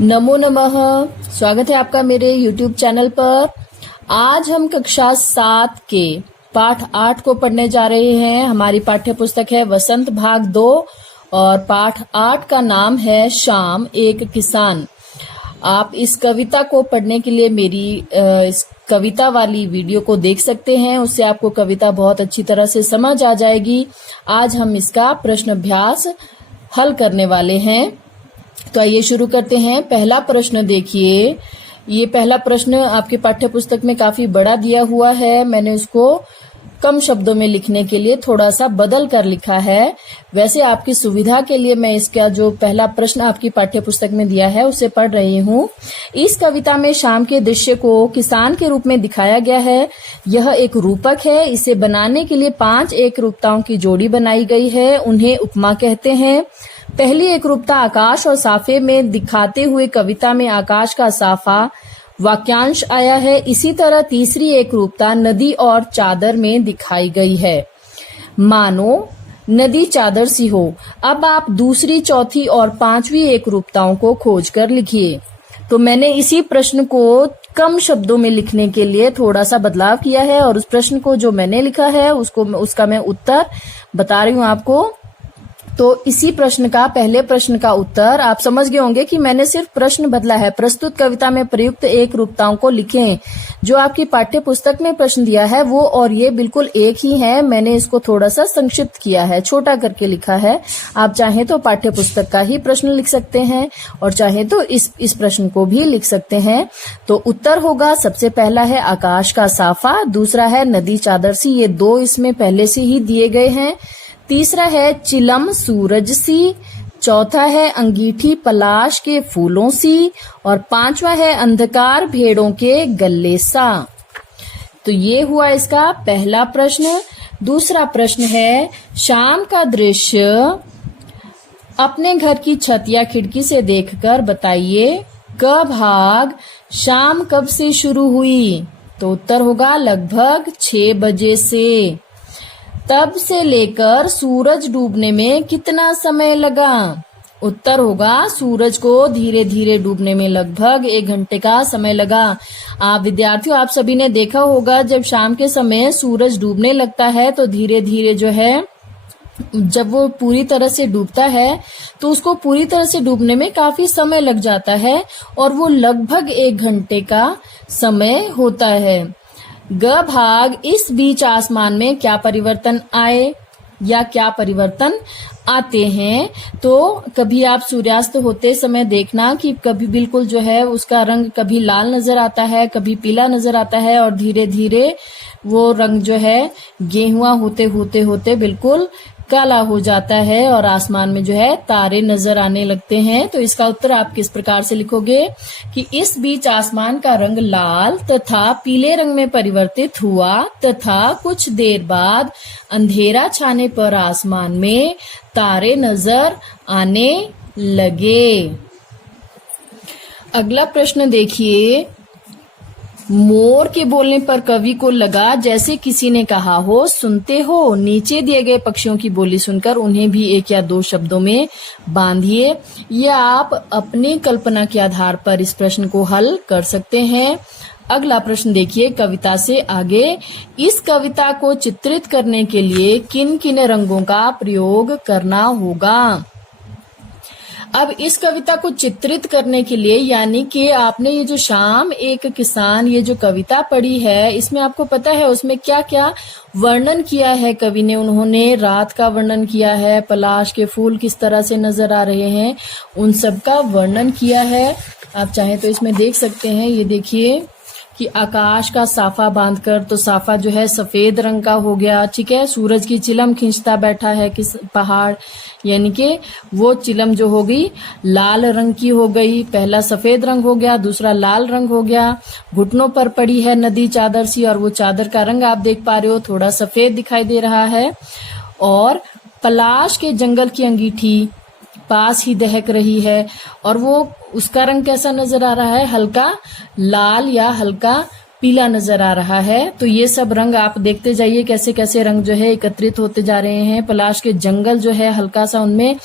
नमो नमः। स्वागत है आपका मेरे YouTube चैनल पर। आज हम कक्षा 7 के पाठ 8 को पढ़ने जा रहे हैं। हमारी पाठ्य पुस्तक है वसंत भाग 2 और पाठ 8 का नाम है शाम एक किसान। आप इस कविता को पढ़ने के लिए मेरी इस कविता वाली वीडियो को देख सकते हैं। उससे आपको कविता बहुत अच्छी तरह से समझ आ जाएगी। आज हम इसका प्रश्न अभ्यास हल करने वाले हैं। तो आइए शुरू करते हैं। पहला प्रश्न देखिए। ये पहला प्रश्न आपके पाठ्य पुस्तक में काफी बड़ा दिया हुआ है। मैंने उसको कम शब्दों में लिखने के लिए थोड़ा सा बदल कर लिखा है। वैसे आपकी सुविधा के लिए मैं इसका जो पहला प्रश्न आपकी पाठ्य पुस्तक में दिया है उसे पढ़ रही हूँ। इस कविता में शाम के दृश्य को किसान के रूप में दिखाया गया है। यह एक रूपक है। इसे बनाने के लिए 5 एकरूपताओं की जोड़ी बनाई गई है। उन्हें उपमा कहते हैं। पहली एकरूपता आकाश और साफे में दिखाते हुए कविता में आकाश का साफा वाक्यांश आया है। इसी तरह तीसरी एकरूपता नदी और चादर में दिखाई गई है। मानो नदी चादर सी हो। अब आप दूसरी, चौथी और 5वीं एकरूपताओं को खोजकर लिखिए। तो मैंने इसी प्रश्न को कम शब्दों में लिखने के लिए थोड़ा सा बदलाव किया है और उस प्रश्न को जो मैंने लिखा है उसका मैं उत्तर बता रही हूँ आपको। तो इसी प्रश्न का, पहले प्रश्न का उत्तर आप समझ गए होंगे कि मैंने सिर्फ प्रश्न बदला है। प्रस्तुत कविता में प्रयुक्त एकरूपताओं को लिखें। जो आपकी पाठ्य पुस्तक में प्रश्न दिया है वो और ये बिल्कुल एक ही है। मैंने इसको थोड़ा सा संक्षिप्त किया है, छोटा करके लिखा है। आप चाहें तो पाठ्य पुस्तक का ही प्रश्न लिख सकते हैं और चाहें तो इस प्रश्न को भी लिख सकते हैं। तो उत्तर होगा, सबसे पहला है आकाश का साफा, दूसरा है नदी चादर सी। ये 2 इसमें पहले से ही दिए गए हैं। तीसरा है चिलम सूरज सी, चौथा है अंगीठी पलाश के फूलों सी और 5वां है अंधकार भेड़ों के गले सा। तो ये हुआ इसका पहला प्रश्न। दूसरा प्रश्न है शाम का दृश्य अपने घर की छत या खिड़की से देखकर बताइए क भाग शाम कब से शुरू हुई। तो उत्तर होगा लगभग 6 बजे से। तब से लेकर सूरज डूबने में कितना समय लगा। उत्तर होगा सूरज को धीरे धीरे डूबने में लगभग 1 घंटे का समय लगा। आप विद्यार्थियों, आप सभी ने देखा होगा जब शाम के समय सूरज डूबने लगता है तो धीरे धीरे जो है, जब वो पूरी तरह से डूबता है तो उसको पूरी तरह से डूबने में काफी समय लग जाता है और वो लगभग 1 घंटे का समय होता है। ग भाग इस बीच आसमान में क्या परिवर्तन आए या क्या परिवर्तन आते हैं। तो कभी आप सूर्यास्त होते समय देखना कि कभी बिल्कुल जो है उसका रंग कभी लाल नजर आता है, कभी पीला नजर आता है और धीरे धीरे वो रंग जो है गेहुआ होते होते होते बिल्कुल काला हो जाता है और आसमान में जो है तारे नजर आने लगते हैं। तो इसका उत्तर आप किस प्रकार से लिखोगे कि इस बीच आसमान का रंग लाल तथा पीले रंग में परिवर्तित हुआ तथा कुछ देर बाद अंधेरा छाने पर आसमान में तारे नजर आने लगे। अगला प्रश्न देखिए। मोर के बोलने पर कवि को लगा जैसे किसी ने कहा हो, सुनते हो। नीचे दिए गए पक्षियों की बोली सुनकर उन्हें भी 1 या 2 शब्दों में बांधिए। या आप अपनी कल्पना के आधार पर इस प्रश्न को हल कर सकते हैं। अगला प्रश्न देखिए कविता से आगे। इस कविता को चित्रित करने के लिए किन किन रंगों का प्रयोग करना होगा। अब इस कविता को चित्रित करने के लिए, यानी कि आपने ये जो शाम एक किसान ये जो कविता पढ़ी है, इसमें आपको पता है उसमें क्या क्या वर्णन किया है कवि ने। उन्होंने रात का वर्णन किया है, पलाश के फूल किस तरह से नजर आ रहे हैं, उन सब का वर्णन किया है। आप चाहें तो इसमें देख सकते हैं। ये देखिए कि आकाश का साफा बांधकर, तो साफा जो है सफेद रंग का हो गया, ठीक है। सूरज की चिलम खींचता बैठा है किस पहाड़, यानी कि वो चिलम जो होगी लाल रंग की हो गई। पहला सफेद रंग हो गया, दूसरा लाल रंग हो गया। घुटनों पर पड़ी है नदी चादर सी और वो चादर का रंग आप देख पा रहे हो थोड़ा सफेद दिखाई दे रहा है। और पलाश के जंगल की अंगीठी पास ही दहक रही है और वो उसका रंग कैसा नजर आ रहा है, हल्का लाल या हल्का पीला नजर आ रहा है। तो ये सब रंग आप देखते जाइए कैसे कैसे रंग जो है एकत्रित होते जा रहे हैं। पलाश के जंगल जो है हल्का सा उनमें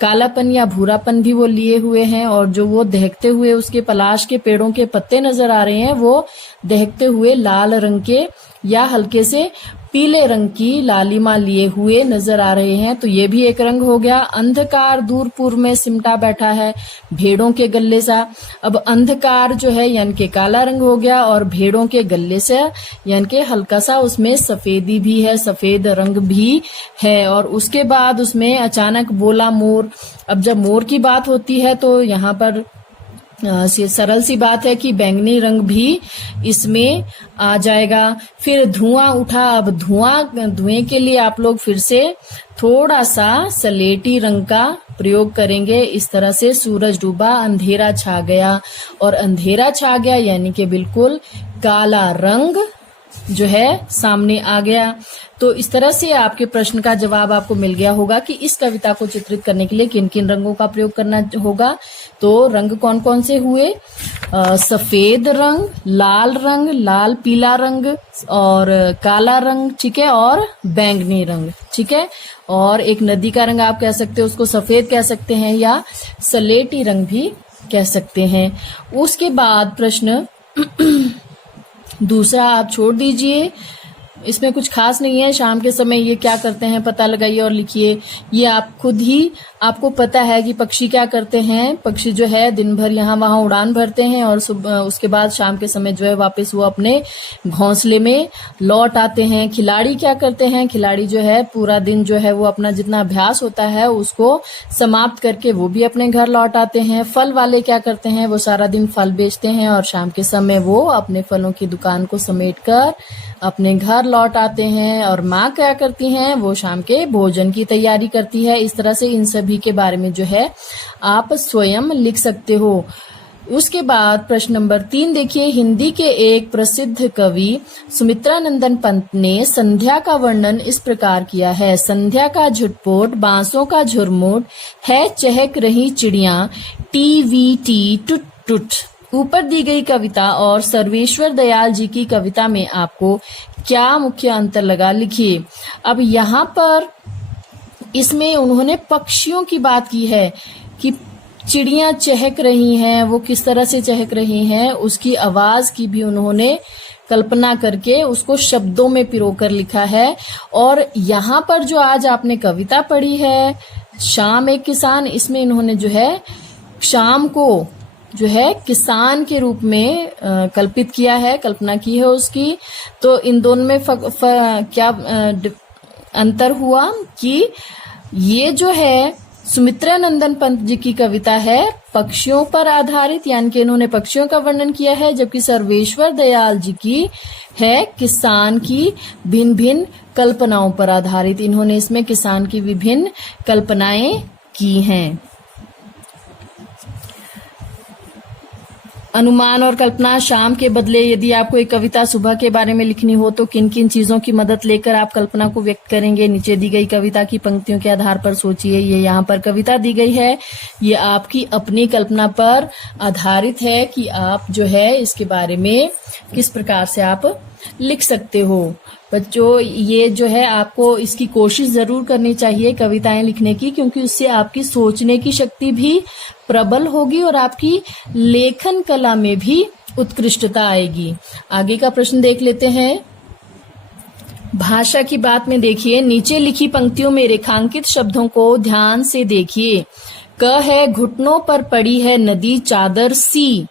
कालापन या भूरापन भी वो लिए हुए हैं, और जो वो दहकते हुए उसके पलाश के पेड़ों के पत्ते नजर आ रहे हैं वो दहकते हुए लाल रंग के या हल्के से पीले रंग की लालिमा लिए हुए नजर आ रहे हैं। तो ये भी एक रंग हो गया। अंधकार दूर पूर्व में सिमटा बैठा है भेड़ों के गले सा। अब अंधकार जो है यानी कि काला रंग हो गया, और भेड़ों के गले से यानी कि हल्का सा उसमें सफेदी भी है, सफेद रंग भी है। और उसके बाद उसमें अचानक बोला मोर। अब जब मोर की बात होती है तो यहाँ पर सरल सी बात है कि बैंगनी रंग भी इसमें आ जाएगा। फिर धुआं उठा। अब धुएं के लिए आप लोग फिर से थोड़ा सा सलेटी रंग का प्रयोग करेंगे। इस तरह से सूरज डूबा, अंधेरा छा गया, और अंधेरा छा गया यानी कि बिल्कुल काला रंग जो है सामने आ गया। तो इस तरह से आपके प्रश्न का जवाब आपको मिल गया होगा कि इस कविता को चित्रित करने के लिए किन किन रंगों का प्रयोग करना होगा। तो रंग कौन कौन से हुए? सफेद रंग, लाल पीला रंग, और काला रंग, ठीक है, और बैंगनी रंग, ठीक है। और एक नदी का रंग आप कह सकते हो, उसको सफेद कह सकते हैं या सलेटी रंग भी कह सकते हैं। उसके बाद प्रश्न दूसरा आप छोड़ दीजिए, इसमें कुछ खास नहीं है। शाम के समय ये क्या करते हैं पता लगाइए और लिखिए। ये आप खुद ही आपको पता है कि पक्षी क्या करते हैं। पक्षी जो है दिन भर यहाँ वहां उड़ान भरते हैं, और उसके बाद शाम के समय जो है वापस वो अपने घोंसले में लौट आते हैं। खिलाड़ी क्या करते हैं? खिलाड़ी जो है पूरा दिन जो है वो अपना जितना अभ्यास होता है उसको समाप्त करके वो भी अपने घर लौट आते हैं। फल वाले क्या करते हैं? वो सारा दिन फल बेचते हैं, और शाम के समय वो अपने फलों की दुकान को समेटकर अपने घर लौट आते हैं। और माँ क्या करती हैं? वो शाम के भोजन की तैयारी करती है। इस तरह से इन सभी के बारे में जो है आप स्वयं लिख सकते हो। उसके बाद प्रश्न नंबर 3 देखिए। हिंदी के एक प्रसिद्ध कवि सुमित्रानंदन पंत ने संध्या का वर्णन इस प्रकार किया है। संध्या का झुटपुट, बांसों का झुरमुट, है चहक रही चिड़िया, टीवीटी टुट टुट। ऊपर दी गई कविता और सर्वेश्वर दयाल जी की कविता में आपको क्या मुख्य अंतर लगा? लिखिए। अब यहाँ पर इसमें उन्होंने पक्षियों की बात की है कि चिड़ियां चहक रही हैं। वो किस तरह से चहक रही हैं उसकी आवाज की भी उन्होंने कल्पना करके उसको शब्दों में पिरोकर लिखा है। और यहाँ पर जो आज आपने कविता पढ़ी है शाम एक किसान, इसमें इन्होंने जो है शाम को जो है किसान के रूप में कल्पित किया है, कल्पना की है उसकी। तो इन दोनों में क्या अंतर हुआ कि ये जो है सुमित्रानंदन पंत जी की कविता है पक्षियों पर आधारित, यानी कि इन्होंने पक्षियों का वर्णन किया है, जबकि सर्वेश्वर दयाल जी की है किसान की भिन्न भिन्न कल्पनाओं पर आधारित। इन्होंने इसमें किसान की विभिन्न कल्पनाएं की हैं। अनुमान और कल्पना। शाम के बदले यदि आपको एक कविता सुबह के बारे में लिखनी हो तो किन किन चीजों की मदद लेकर आप कल्पना को व्यक्त करेंगे? नीचे दी गई कविता की पंक्तियों के आधार पर सोचिए। ये यहाँ पर कविता दी गई है, ये आपकी अपनी कल्पना पर आधारित है कि आप जो है इसके बारे में किस प्रकार से आप लिख सकते हो। बच्चों ये जो है आपको इसकी कोशिश जरूर करनी चाहिए कविताएं लिखने की, क्योंकि उससे आपकी सोचने की शक्ति भी प्रबल होगी और आपकी लेखन कला में भी उत्कृष्टता आएगी। आगे का प्रश्न देख लेते हैं। भाषा की बात में देखिए, नीचे लिखी पंक्तियों में रेखांकित शब्दों को ध्यान से देखिए। क है घुटनों पर पड़ी है नदी चादर सी।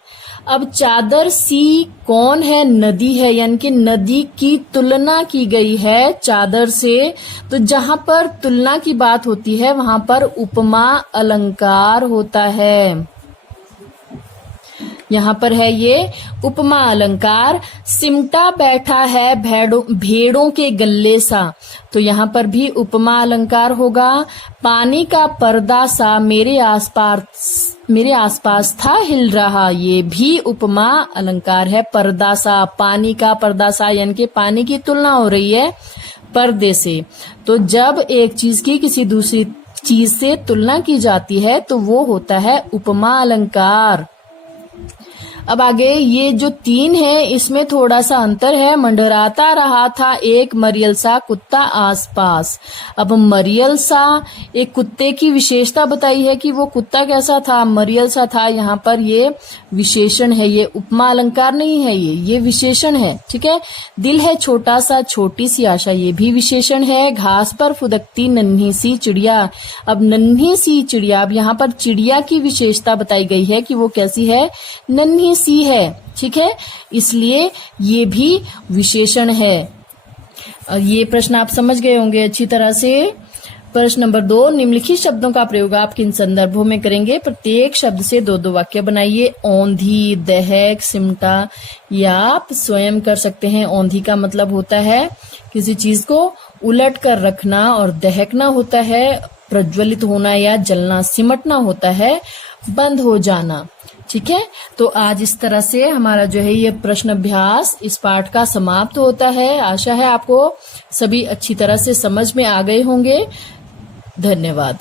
अब चादर सी कौन है? नदी है, यानी कि नदी की तुलना की गई है चादर से। तो जहां पर तुलना की बात होती है वहां पर उपमा अलंकार होता है। यहाँ पर है ये उपमा अलंकार। सिमटा बैठा है भेड़ों के गले सा, तो यहाँ पर भी उपमा अलंकार होगा। पानी का पर्दा सा मेरे आसपास था हिल रहा, ये भी उपमा अलंकार है। पर्दा सा, पानी का पर्दा सा, यानी कि पानी की तुलना हो रही है पर्दे से। तो जब एक चीज की किसी दूसरी चीज से तुलना की जाती है तो वो होता है उपमा अलंकार। अब आगे ये जो 3 है इसमें थोड़ा सा अंतर है। मंडराता रहा था एक मरियल सा कुत्ता आसपास। अब मरियल सा एक कुत्ते की विशेषता बताई है कि वो कुत्ता कैसा था, मरियल सा था। यहाँ पर ये विशेषण है, ये उपमा अलंकार नहीं है, ये विशेषण है। ठीक है। दिल है छोटा सा छोटी सी आशा, ये भी विशेषण है। घास पर फुदकती नन्ही सी चिड़िया। अब नन्ही सी चिड़िया, अब यहाँ पर चिड़िया की विशेषता बताई गई है कि वो कैसी है, नन्ही सी है। ठीक है, इसलिए ये भी विशेषण है। ये प्रश्न आप समझ गए होंगे अच्छी तरह से। प्रश्न नंबर 2, निम्नलिखित शब्दों का प्रयोग आप किन संदर्भों में करेंगे? प्रत्येक शब्द से 2-2 वाक्य बनाइए। औंधी, दहक, सिमटा, या आप स्वयं कर सकते हैं। औंधी का मतलब होता है किसी चीज को उलट कर रखना, और दहकना होता है प्रज्वलित होना या जलना। सिमटना होता है बंद हो जाना। ठीक है, तो आज इस तरह से हमारा जो है ये प्रश्न अभ्यास इस पाठ का समाप्त होता है। आशा है आपको सभी अच्छी तरह से समझ में आ गए होंगे। धन्यवाद।